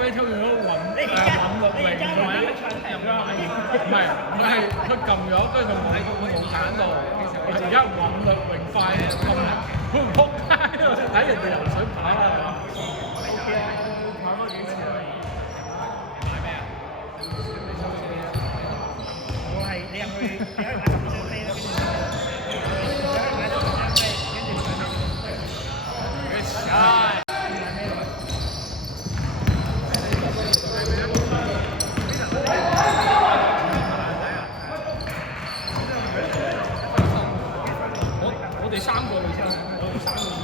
飛抽咗韻律泳係咪？唔係佢撳咗，跟住佢喺個無產度，而家韻律泳快咁，佢唔撲街，睇人哋游水跑啊！ OK 啊，跑多幾次啊！買咩啊？我係你入去，你可以買10張飛啦，跟住你可以買10張飛，跟住我哋3個未抽，我哋3個先。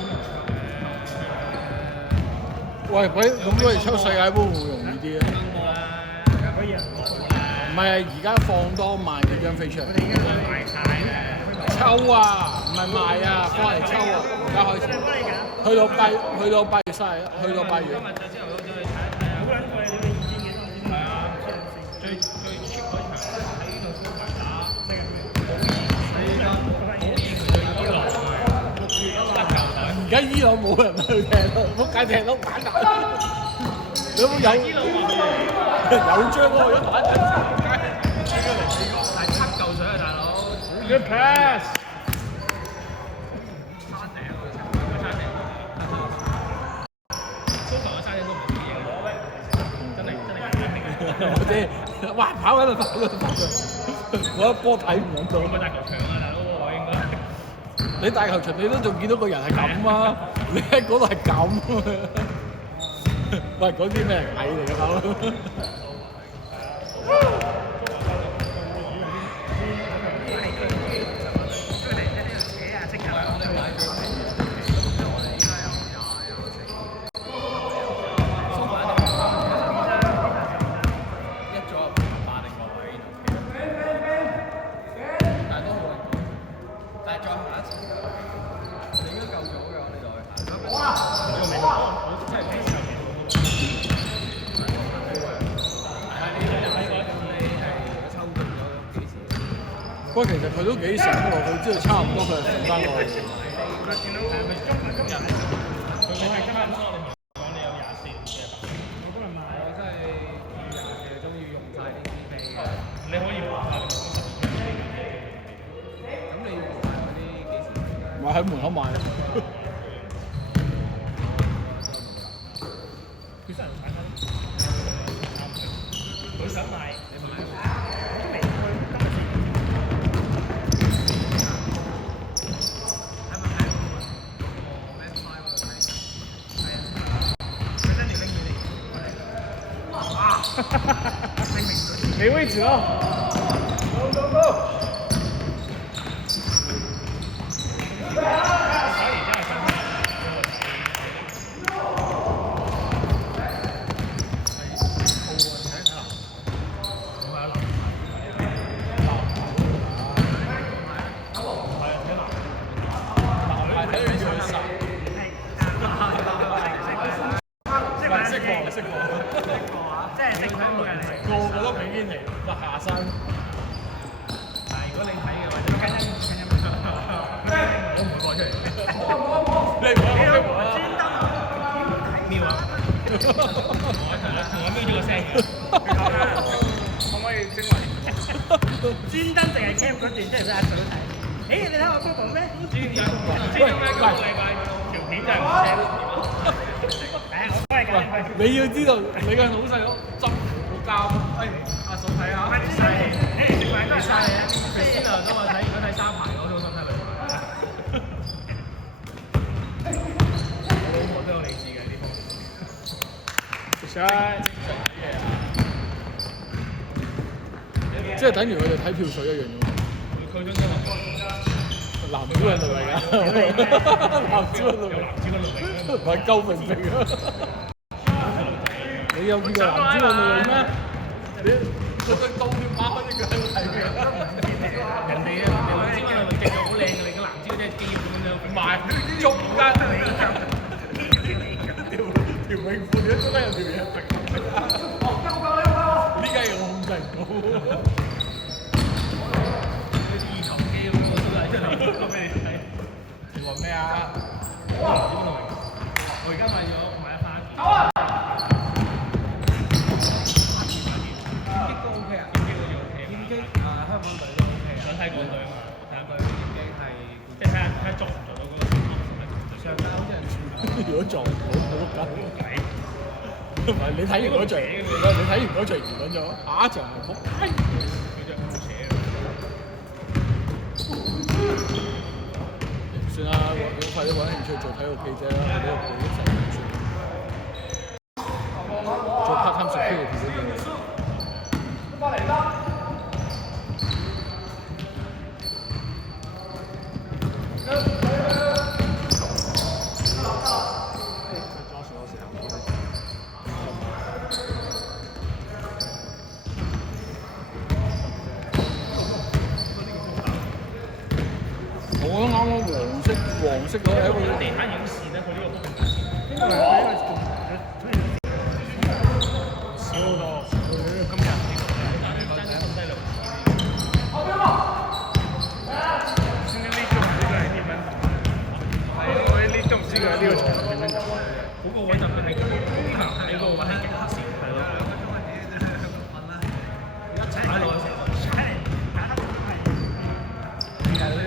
喂，咁我哋抽世界盃會唔會容易啲啊？可以啊，唔係啊，而家放多萬幾張飛出嚟。我哋已經買晒啦。抽啊，唔係賣啊，放嚟抽啊！而家開始，去到8月30，去到8月。今日就朝頭早去睇一睇啊！好撚貴，你哋2000幾多？係啊，最 cheap 嗰場喺呢度蘇圍打，世界盃。而家伊朗冇人去踢咯，冇計踢咯，玩大。你有冇有張喎？有打緊係7嚿水啊，大佬！ Good pass。山頂啊！山頂。蘇球嘅山頂都唔係嘢嘅，真係。我知，哇！跑緊度，我一波睇唔到。個大球場啊，大佬我應該。你大球場你都仲見到個人係咁啊！你喺嗰度係咁喂，嗰啲咩蟻嚟㗎佬？不過其實佢都幾醒喎，佢知道差唔多佢就送翻落去。今日佢係今日我哋講你有24嘅白。我今日買，我真係20鐘要用晒啲飛嘅。你可以買12咁你要買嗰啲幾時？咪喺門口買。佢真係買翻，佢想買，你咪買。我都未去，今日先。沒位置了。Go go go！ 個個都比堅尼，就下身。但係如果你睇嘅話，就緊我唔會講出嚟。你唔好講我專登瞄啊！同我瞄咗個聲嘅。可唔可以精華？專登淨係 cam 嗰段出嚟俾阿水睇。誒，你睇我 Google 咩？唔知點解個禮拜條片就係唔聲。我幫你講。你要知道，你嘅老細佬執好監。阿嫂睇下。你食埋都係晒你啊！佢先啊，當我睇如果睇3排嗰種心態嚟。我老婆都有理智嘅呢即係等於佢哋睇跳水一樣啫嘛。佢想講話男子運動嚟㗎，男子運動嚟，唔係鳩明明啊！你有見過男子運動嚟咩？你佢對刀要擘開隻腳喺度睇嘅。人哋男子運動勁到好靚嘅，你個男子嗰啲肌肉咁樣，唔係捉間條泳褲你都中間有條嘢揈。呢家嘢我控制唔到。二頭肌咁樣都係真係攞俾你睇。你話咩啊？我而家買咗花。都撞唔到，冇計。唔係你睇完嗰場，你睇完嗰場完咗，下一場係撲街。算啦，快啲揾興趣做體育記者啦，你都一齊做 part-time security 嗰件事。我覺得啱啱黃色嗰係一個地下影線咧，佢呢個波少好多。今日呢個爭啲低兩次。先呢種唔知佢係點樣打？係我呢種唔知佢呢個場點樣打？嗰個位就係你嗰個位係極線，係咯。踩落去。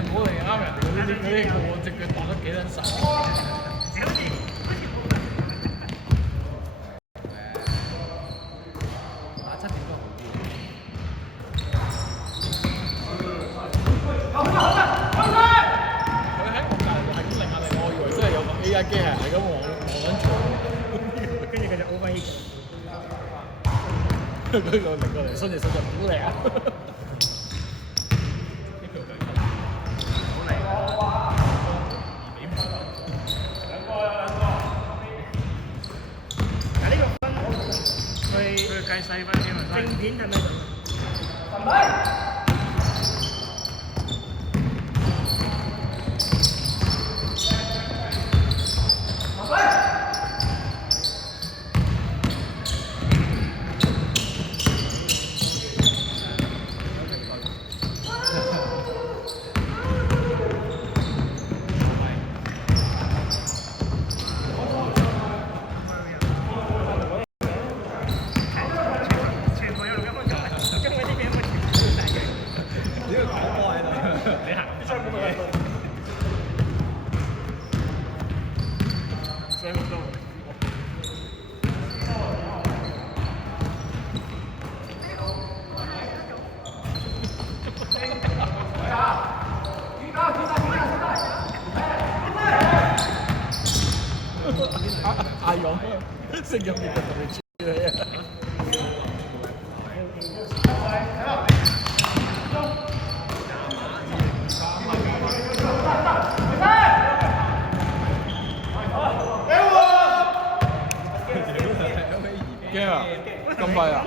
唔好嚟啱人哋嗰啲個隻腳打得幾撚實。打7點都好啲。佢喺我隔離係咁擰下擰，我以為真係有個 AI 機係咁望緊場，跟住佢就 over 佢就擰過嚟，伸隻手就屌你啊！佢計細分添啊！正片係咪度？阿勇聲音亦都同你處理啊！驚啊！咁快啊！